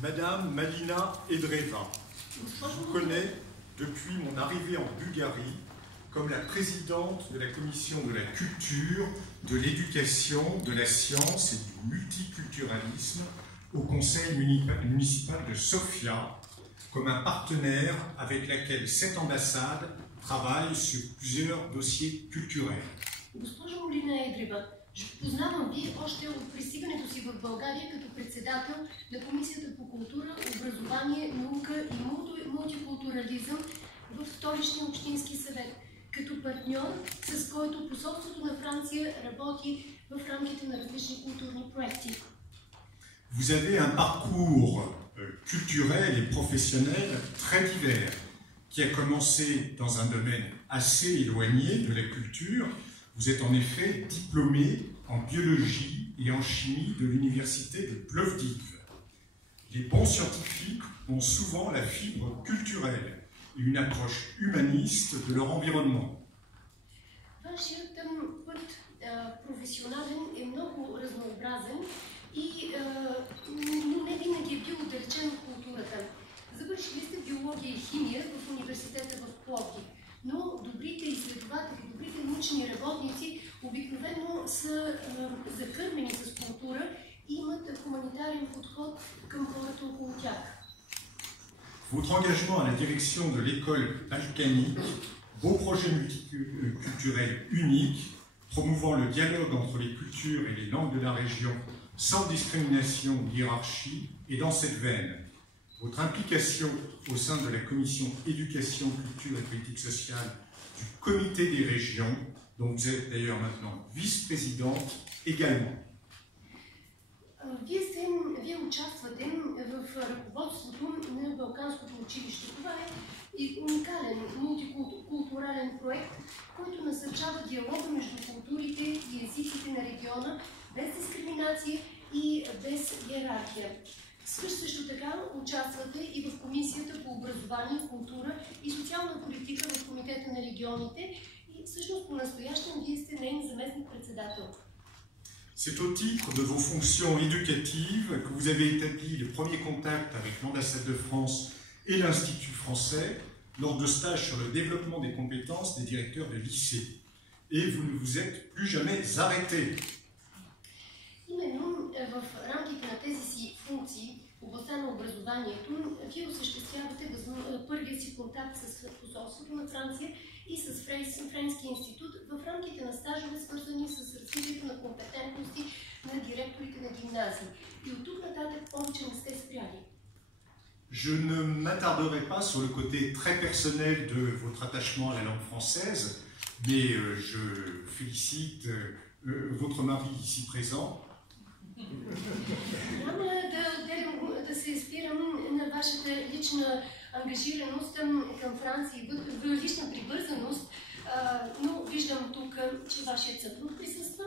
Madame Malina Edreva, je vous connais depuis mon arrivée en Bulgarie comme la présidente de la Commission de la Culture, de l'Éducation, de la Science et du Multiculturalisme au Conseil municipal de Sofia, comme un partenaire avec laquelle cette ambassade travaille sur plusieurs dossiers culturels. Госпожо Малина Едрева, познавам ви още от пристигането си в България като председател на Комисията по култура, образование, наука и мултикултурализъм в Столичния общински съвет, като партньор, с който посолството на Франция работи в рамките на различни културни проекти. Vous avez un parcours culturel et professionnel très divers, qui a commencé dans un domaine assez éloigné de la culture. Vous êtes en effet diplômé en biologie et en chimie de l'université de Plovdiv. Les bons scientifiques ont souvent la fibre culturelle et une approche humaniste de leur environnement. Вашият път професионален е много разнообразен, но не винаги е бил отдалечен от културата. Завършили сте биология и химия в университета в Пловдив, но добрите изследователи, добрите научни работници обикновено са закърмени с култура и имат хуманитарен подход към хората около тях. Votre engagement à la direction de l'école balkanique, beau projet multiculturel unique, promouvant le dialogue entre les cultures et les langues de la région sans discrimination ou hiérarchie, est dans cette veine. Votre implication au sein de la commission éducation, culture et politique sociale du comité des régions, dont vous êtes d'ailleurs maintenant vice-présidente également. Вие участвате в ръководството на Балканското училище. Това е уникален мултикултурален проект, който насърчава диалога между културите и езиците на региона без дискриминация и без иерархия. Също така участвате и в Комисията по образование, култура и социална политика в Комитета на регионите и всъщност по-настоящем вие сте нейн заместник-председател. C'est au titre de vos fonctions éducatives que vous avez établi le premier contact avec l'ambassade de France et l'Institut français lors de stages sur le développement des compétences des directeurs de lycée. Et vous ne vous êtes plus jamais arrêté. Именно в рамките на тези си функции в областта на образованието вие осъществявате първия си контакт с посолството на Франция и с Френския институт в рамките на стажове, свързани с развитието на компетентности на директорите на гимназии. И от тук нататък повече не сте спряли. Je ne m'attarderai pas sur le côté très personnel de votre attachement à la langue française, mais je félicite votre mari ici présent. Няма да се спирам на вашата лична ангажираност към Франция и лична прибързаност, но виждам тук, че вашият съпруг присъства.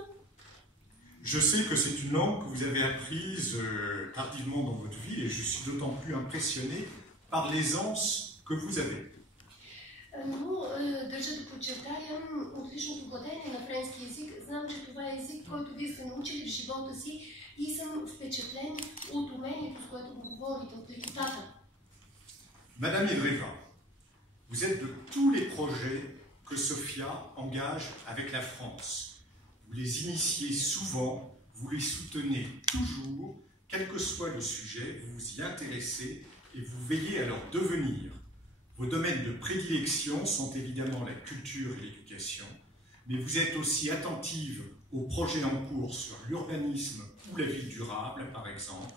Je sais que c'est une langue que vous avez apprise tardivement dans votre vie et je suis d'autant plus impressionné par l'aisance que vous avez. Но държа да подчертаям отличното владение на френски език. Знам, че това е език, който вие сте научили в живота си и съм впечатлен от умението, с което го говорите, от лекотата. Madame Edreva, vous êtes de tous les projets que Sofia engage avec la France. Vous les initiez souvent, vous les soutenez toujours, quel que soit le sujet, vous vous y intéressez et vous veillez à leur devenir. Vos domaines de prédilection sont évidemment la culture et l'éducation, mais vous êtes aussi attentive aux projets en cours sur l'urbanisme ou la ville durable, par exemple,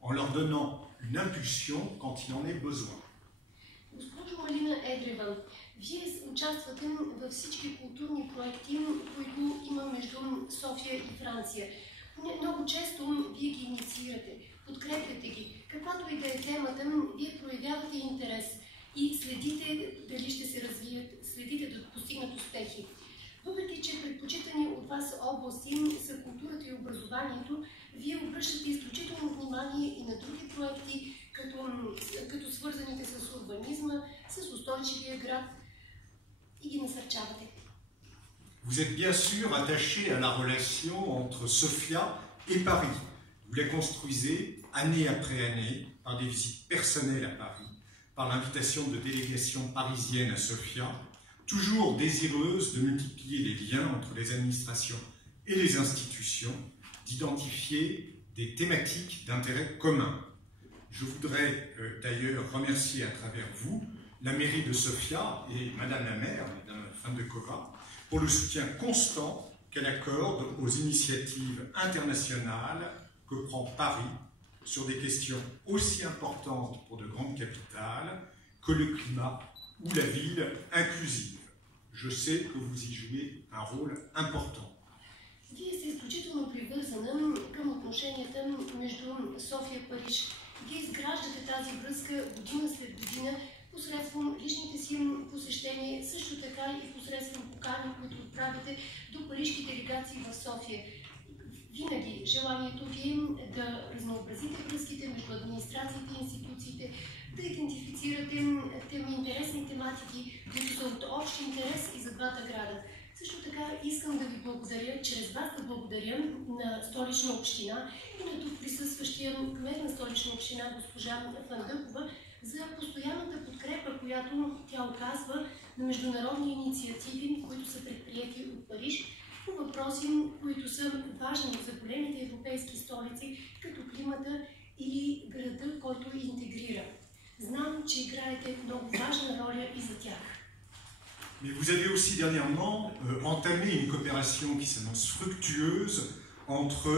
en leur donnant une impulsion quand il en est besoin. Госпожо Малина Едрева, вие участвате във всички културни проекти, които има между София и Франция. Много често вие ги инициирате, подкрепяте ги. Каквато и да е темата, вие проявявате интерес и следите дали ще се развият, следите да постигнат успехи. Въпреки че предпочитани от вас области са културата и образованието, вие обръщате изключително внимание и на други проекти, като свързаните с урбанизма, с устойчивия град и ги насърчавате. Vous êtes bien sûr attaché à la relation entre Sofia et Paris. Vous la construisez année après année, par des visites personnelles à Paris, par l'invitation de délégations parisiennes à Sofia, toujours désireuse de multiplier les liens entre les administrations et les institutions, d'identifier des thématiques d'intérêt commun. Je voudrais d'ailleurs remercier à travers vous la mairie de Sofia et Madame la maire, Madame Fandekova, pour le soutien constant qu'elle accorde aux initiatives internationales que prend Paris sur des questions aussi importantes pour de grandes capitales que le climat ou la ville inclusive. Je sais que vous y jouez un rôle important. Вие сте изключително привързана към отношенията между София и Париж. Вие изграждате тази връзка година след година посредством личните си посещения, също така и посредством покани, които отправяте до парижки делегации в София. Винаги желанието ви е да разнообразите връзките между администрациите и институциите, да идентифицирате интересни тематики, които са от общ интерес и за двата града. Също така искам да ви благодаря, чрез вас да благодаря на Столична община и на тук присъстващия кмет на Столична община госпожа Фандъкова за постоянната подкрепа, която тя оказва на международни инициативи, които са предприети от Париж по въпроси, които са важни за големите европейски столици, като климата или града, който интегрира. Знам, че играете много важна роля и за тях. Mais vous avez aussi dernièrement entamé une coopération qui s'annonce fructueuse entre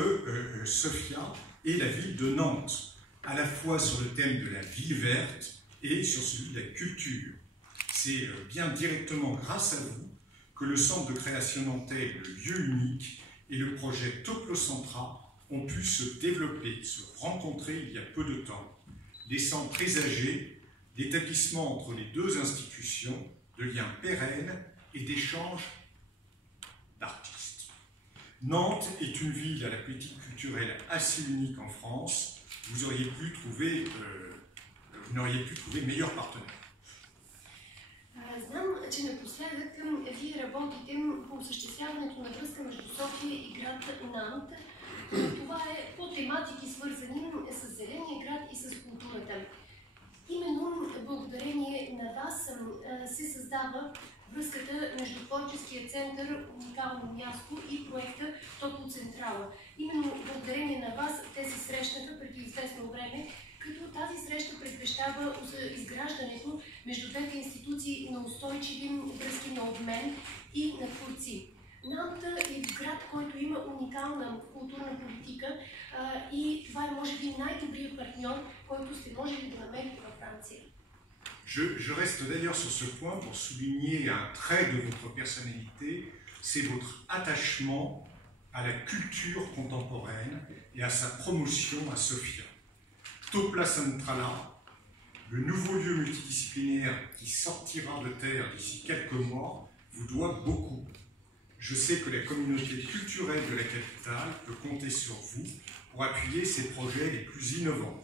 Sofia et la ville de Nantes, à la fois sur le thème de la ville verte et sur celui de la culture. C'est bien directement grâce à vous que le centre de création nantais, le lieu unique, et le projet Toplocentra ont pu se développer, se rencontrer il y a peu de temps, laissant présager l'établissement entre les deux institutions de liens pérennes et d'échanges d'artistes. Nantes est une ville à la politique culturelle assez unique en France. Vous n'auriez pu trouver meilleur partenaire. Знам, че напоследък вие работите по осъществяването на връзка между София и град Нант. Това е по тематики, свързани с зеления град и с културата. Именно благодарение на вас се създава връзката между творческия център Уникално място и проекта Топлоцентрала. Именно благодарение на вас те се срещнаха преди известно време, като тази среща предвещава изграждането между двете институции на устойчиви връзки на обмен и на творци. Нант е град, който има уникална културна политика и това е може би най-добрият партньор, който сте можели да намерите във Франция. Je reste d'ailleurs sur ce point pour souligner un trait de votre personnalité, c'est votre attachement à la culture contemporaine et à sa promotion à Sofia. Toplacentrala, le nouveau lieu multidisciplinaire qui sortira de terre d'ici quelques mois, vous doit beaucoup. Je sais que la communauté culturelle de la capitale peut compter sur vous pour appuyer ses projets les plus innovants.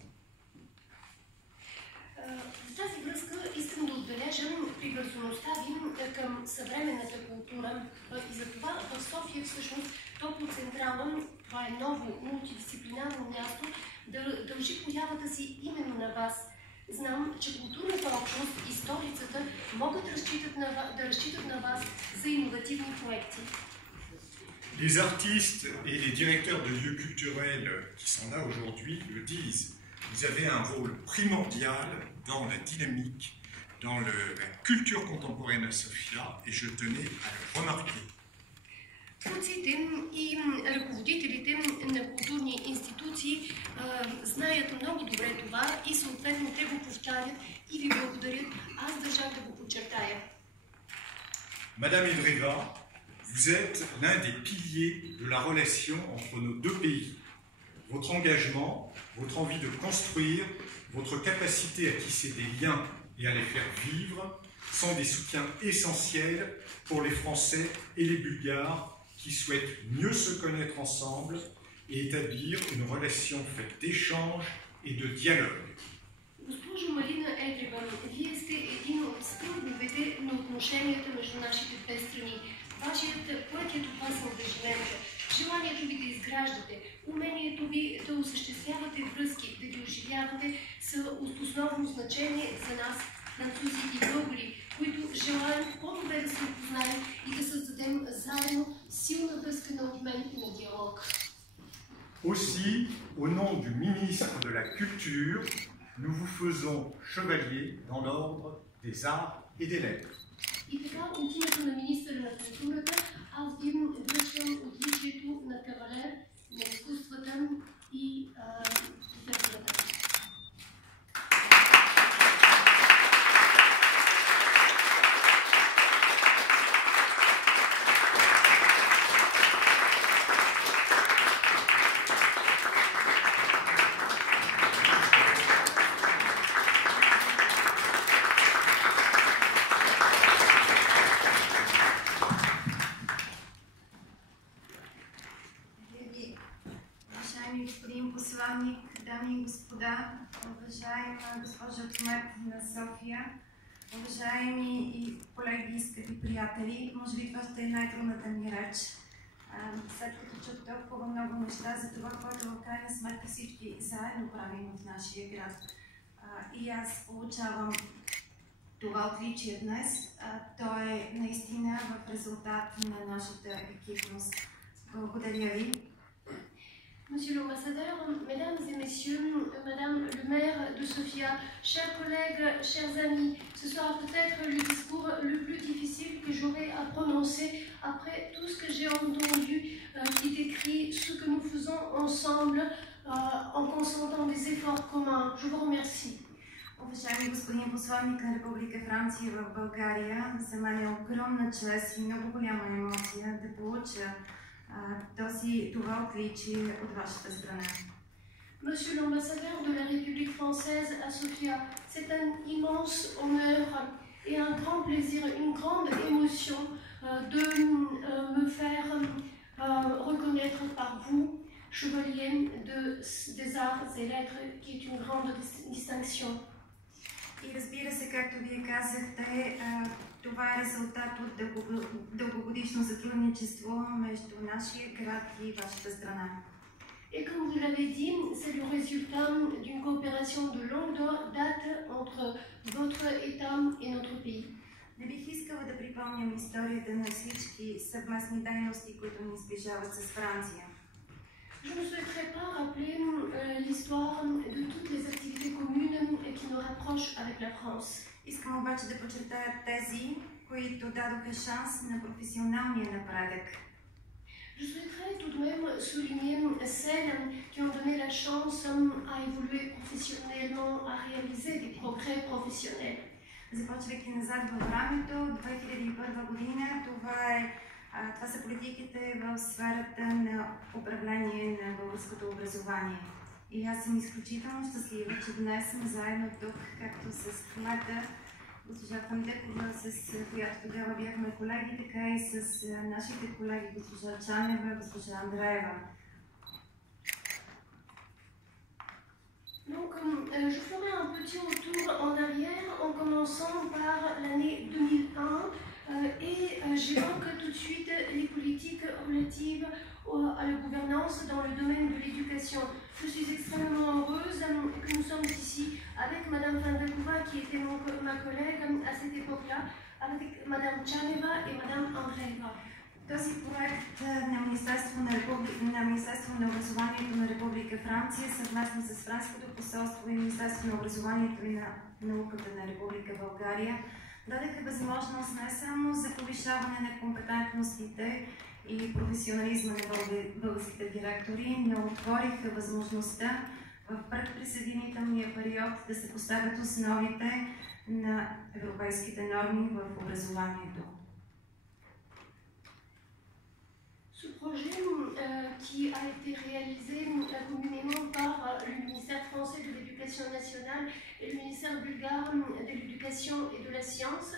В тази връзка искам да отбележа привързаността ви към съвременната култура и за това в София всъщност Топлоцентрала, това е ново мултидисциплинарно място, да дължи появата си именно на вас. Знам, че културната общност и столицата могат да разчитат на вас за иновативни проекти. Les artistes et les directeurs de lieux culturels qui sont là aujourd'hui le disent. Vous avez un rôle primordial dans la dynamique, dans la culture contemporaine à Sofia, et je tenais à le remarquer. Творците и ръководителите на културни институции знаят много добре това и съответно те го повтарят и ви благодарят. Аз държах да го подчертая. Madame Edreva, vous êtes l'un des piliers de la relation entre nos deux pays. Votre engagement, votre envie de construire, votre capacité à tisser des liens et à les faire vivre sont des soutiens essentiels pour les Français et les Bulgares qui souhaitent mieux se connaître ensemble et établir une relation faite d'échanges et de dialogue. Госпожо Марина Едрева, вие сте един от стълбовете на отношенията между нашите две страни. Вашият поет е това с ангажимента, желанието ви да изграждате, умението ви да осъществявате връзки, да ги оживявате са от основно значение за нас, французи и българи, които желаем по-добре да се опознаем и да създадем заедно силна връзка на обмен и на диалог. Aussi, au nom du ministre de la Culture, nous vous faisons chevalier dans l'ordre des arts et des lettres. И така, от името на министъра на културата, аз ви връчвам отличието на кавалер на изкуствата и литературата. Дами и господа, уважаема госпожа кмет на София, уважаеми и колеги и скъпи приятели, може би това ще е най-трудната ми реч, след като чух толкова много неща за това, което в крайна сметка всички заедно правим в нашия град. И аз получавам това отличие днес. То е наистина в резултат на нашата екипност. Благодаря ви. Monsieur l'ambassadeur, mesdames et messieurs, madame le maire de Sofia, chers collègues, chers amis, ce sera peut-être le discours le plus difficile que j'aurai à prononcer après tout ce que j'ai entendu qui décrit ce que nous faisons ensemble en consentant des efforts communs. Je vous remercie. Уважаеми господин посланник на Република Франция в България, за мен е огромна чест и много голяма емоция да получа това отличие от вашата страна. Monsieur l'ambassadeur de la République française à Sofia, c'est un immense honneur et un grand plaisir, une grande émotion de me faire reconnaître par vous, chevalier des arts et lettres, qui est une grande distinction. И разбира се, както вие казахте, това е резултат от дългогодишно сътрудничество между нашия град и вашата страна. Et comme vous l'avez dit, c'est le résultat d'une coopération de longue date entre votre État et notre pays. Не бих искала да припомням историята на всички съвместни дейности, които ни сближават с Франция. Je ne souhaiterais pas rappeler l'histoire de toutes les activités communes qui nous rapprochent avec la France. Искам обаче да подчертая тези, които дадоха шанс на професионалния напредък. Je souhaiterais tout de même souligner celles qui ont donné la chance à évoluer professionnellement, à réaliser des progrès professionnels. Започвайки назад във времето, 2001 година, това са политиките в сферата на управление на българското образование. И аз съм изключително щастлива, че днес сме заедно тук, както с кмета, госпожа Фандекова, с която тогава бяхме колеги, така и с нашите колеги, госпожа Чанева, госпожа Андреева. Donc, je ferai un petit retour en arrière en commençant par l'année 2001 et j'évoque tout de suite les politiques relatives à la gouvernance dans le domaine de l'éducation. Je suis extrêmement heureuse que nous sommes ici avec Madame Fandekova qui était ma collègue à cette époque-là, avec Madame Chaneva et Madame Andreeva. Този проект на Министерство на образованието на Република Франция съвместно с Френското посолство и Министерство на образованието и на науката на Република България дадаха възможност не само за повишаване на компетентностите и професионализма на българските директори, но отвориха възможността в предприсъединителния период да се поставят основите на европейските норми в образованието. Ce projet qui a été réalisé communément par le ministère français de l'Éducation nationale et le ministère bulgare de l'Éducation et de la Science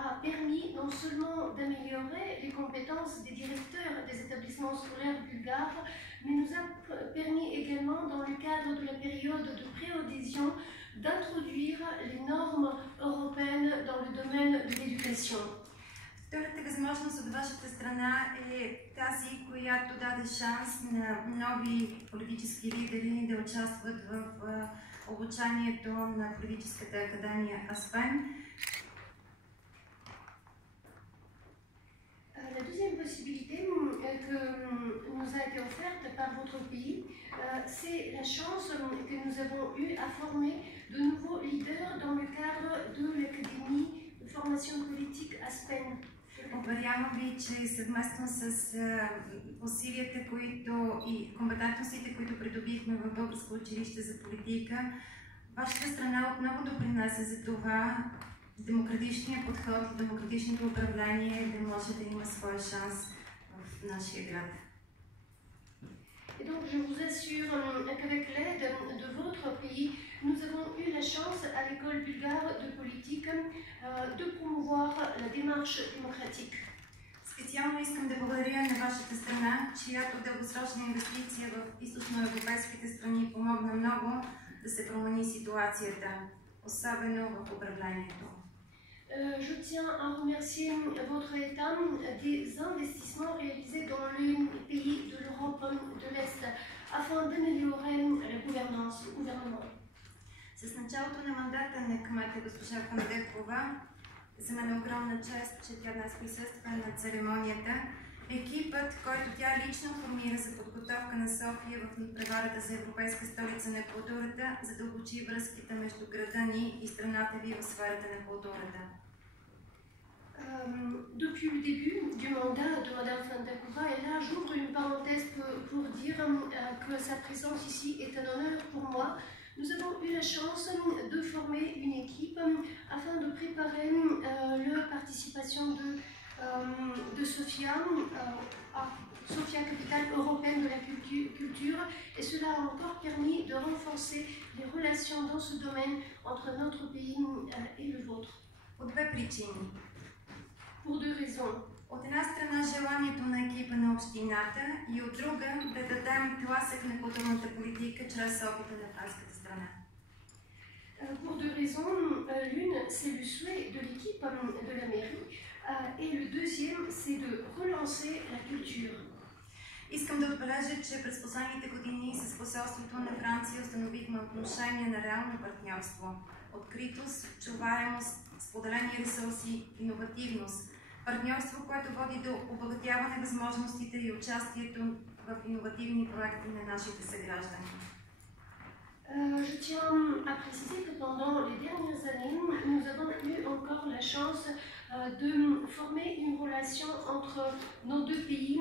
a permis non seulement d'améliorer les compétences des directeurs des établissements scolaires bulgares, mais nous a permis également, dans le cadre de la période de préadhésion, d'introduire les normes européennes dans le domaine de l'éducation. Втората възможност от вашата страна е тази, която даде шанс на нови политически лидери да участват в обучението на политическата академия Аспен. La deuxième possibilité que nous a été offerte par votre pays, c'est la chance que nous avons eue à former de nouveaux leaders dans le cadre de l'Académie de formation politique Aspen. Уверявам ви, че съвместно с усилията и компетентностите, които придобихме в Българско училище за политика, вашата страна отново допринесе за това демократичният подход, демократичното управление да може да има своя шанс в нашия град. Et donc je vous assure qu'avec l'aide de votre pays, nous avons eu la chance à l'école bulgare de politique de promouvoir la démarche démocratique. Специално искам да благодаря на вашата страна, чиято дългосрочна инвестиция в източноевропейските страни помогна много да се промени ситуацията, особено в управлението. Je tiens à remercier votre État des investissements réalisés dans les pays de l'Europe de l'Est afin d'améliorer la gouvernance au gouvernement. С началото на мандата на кмета госпожа Пандекова, за мен е огромна чест, че тя днес присъства на церемонията. Екипът, който тя лично формира за подготовка на София в надпреварата за Европейска столица на културата, задълбочи връзките между града ни и страната ви в сферата на културата. Depuis le début du mandat de Madame Fandakova, et là j'ouvre une parenthèse pour dire que sa présence ici est un honneur pour moi. Nous avons eu la chance de former une équipe afin de préparer la participation de Sofia, Sofia, capitale européenne de la culture, et cela a encore permis de renforcer les relations dans ce domaine entre notre pays et le vôtre. По две причини. Pour deux raisons. От една страна желанието на екипа на общината и от друга да дадем тласък на културната политика чрез опита на франската страна. Pour deux raisons. L'une, c'est le souhait de l'équipe de la mairie et le deuxième, c'est de relancer la culture. Искам да отбележа, че през последните години с посолството на Франция установихме отношения на реално партньорство, откритост, чуваемост, споделени ресурси, иновативност. Партньорство, което води до обогатяване възможностите и участието в иновативни проекти на нашите съграждани. Je tiens à préciser que pendant les dernières années, nous avons eu encore la chance de former une relation entre nos deux pays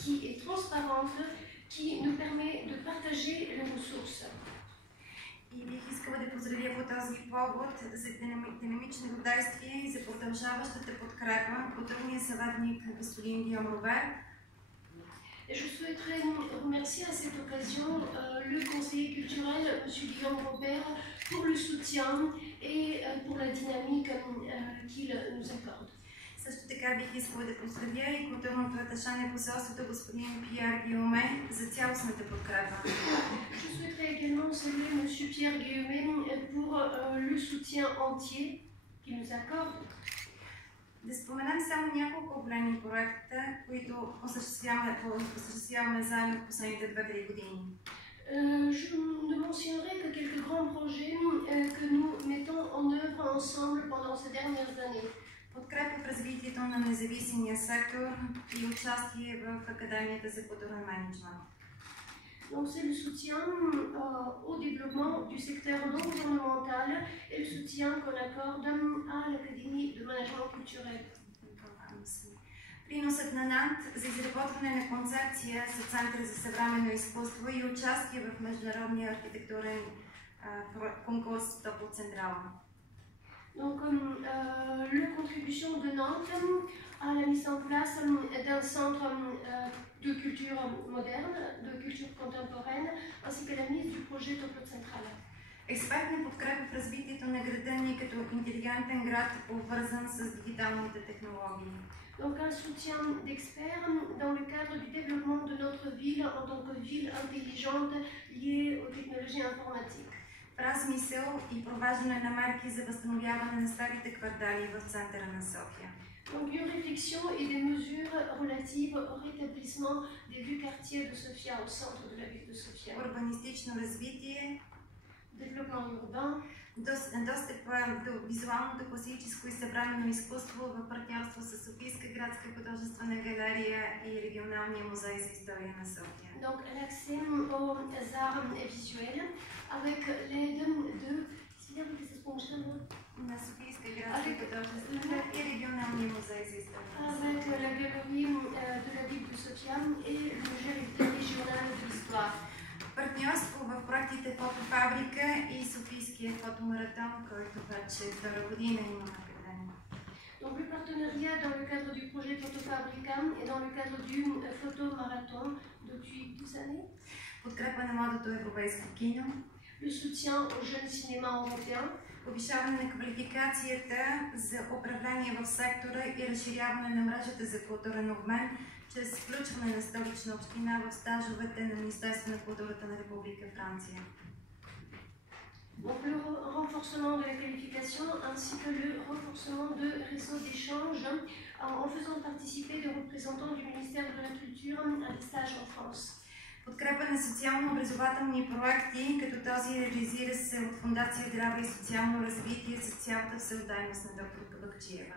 qui est transparente, qui nous permet de partager les ressources. И бих искала да поздравя по този повод за динамичното действие и за продължаващата подкрепа културния съветник господин Гийом Робер. Et je souhaiterais remercier à cette occasion le conseiller culturel, M. Guillaume Robert, pour le soutien et pour la dynamique qu'il nous accorde. Също така бих искала да поздравя и културното аташе на посолството господин Пиер Гиоме за цялостната подкрепа. Je souhaiterais également saluer M. Pierre Guillaume pour le soutien entier qu'il nous accorde. Да споменем само няколко големи проекта, които осъществяваме заедно в последните 2-3 години. Je ne mentionnerai que quelques grands projets que nous mettons en œuvre ensemble pendant ces dernières années. Подкрепа в развитието на независимия сектор и участие в Академията за културен мениджмънт. Donc c'est le soutien au développement du secteur non gouvernemental et le soutien qu'on accorde à l'Académie de management culturel. Приносът на НАНТ за изработване на концепция за Център за съвременно изкуство и участие в международния архитектурен конкурс Топлоцентрала. Donc la contribution de Nantes à la mise en place d'un centre de culture moderne, de culture contemporaine, ainsi que la mise du projet Топлоцентрала. Експертна подкрепа в развитието на града ни като интелигентен град, обвързан с дигиталните технологии. Donc un soutien d'experts dans le cadre du développement de notre ville en tant que ville intelligente liée aux technologies informatiques. Размисъл и провеждане на мерки за възстановяване на старите квартали в центъра на София. Donc une réflexion et des mesures relatives au rétablissement des vieux quartiers de Sofia au centre de la ville de Sofia. Урбанистично развитие, Développement urbain, достъп до визуалното класическо и съвременно изкуство в партньорство с Софийска градска художествена галерия и Регионалния музей за история на София. donc l'accès aux arts visuels avec l'aide de На Софийска градска художествена и Регионалния музей за история на София. avec la galerie de la ville de Sofia et le musée régional de l'histoire. Партньорство в проектите Фотофабрика и Софийския фотомаратон, който вече втора година имаме предание. Donc le partenariat dans le cadre du projet Photofabrica et dans le cadre du photomarathon depuis 12 années. Подкрепа на младото европейско кино. Le soutien au jeune cinéma européen. Повишаване на квалификацията за управление в сектора и разширяване на мрежата за културен обмен чрез включване на Столична община в стажовете на Министерство на културата на Република Франция. Donc le renforcement de la qualification ainsi que le renforcement de réseaux d'échange en faisant participer des représentants du ministère de la Culture à des stages en France. Подкрепа на социално-образователни проекти, като този реализира се от Фондация Здраве и социално развитие с цялата всеотдайност на доктор Кабакчиева.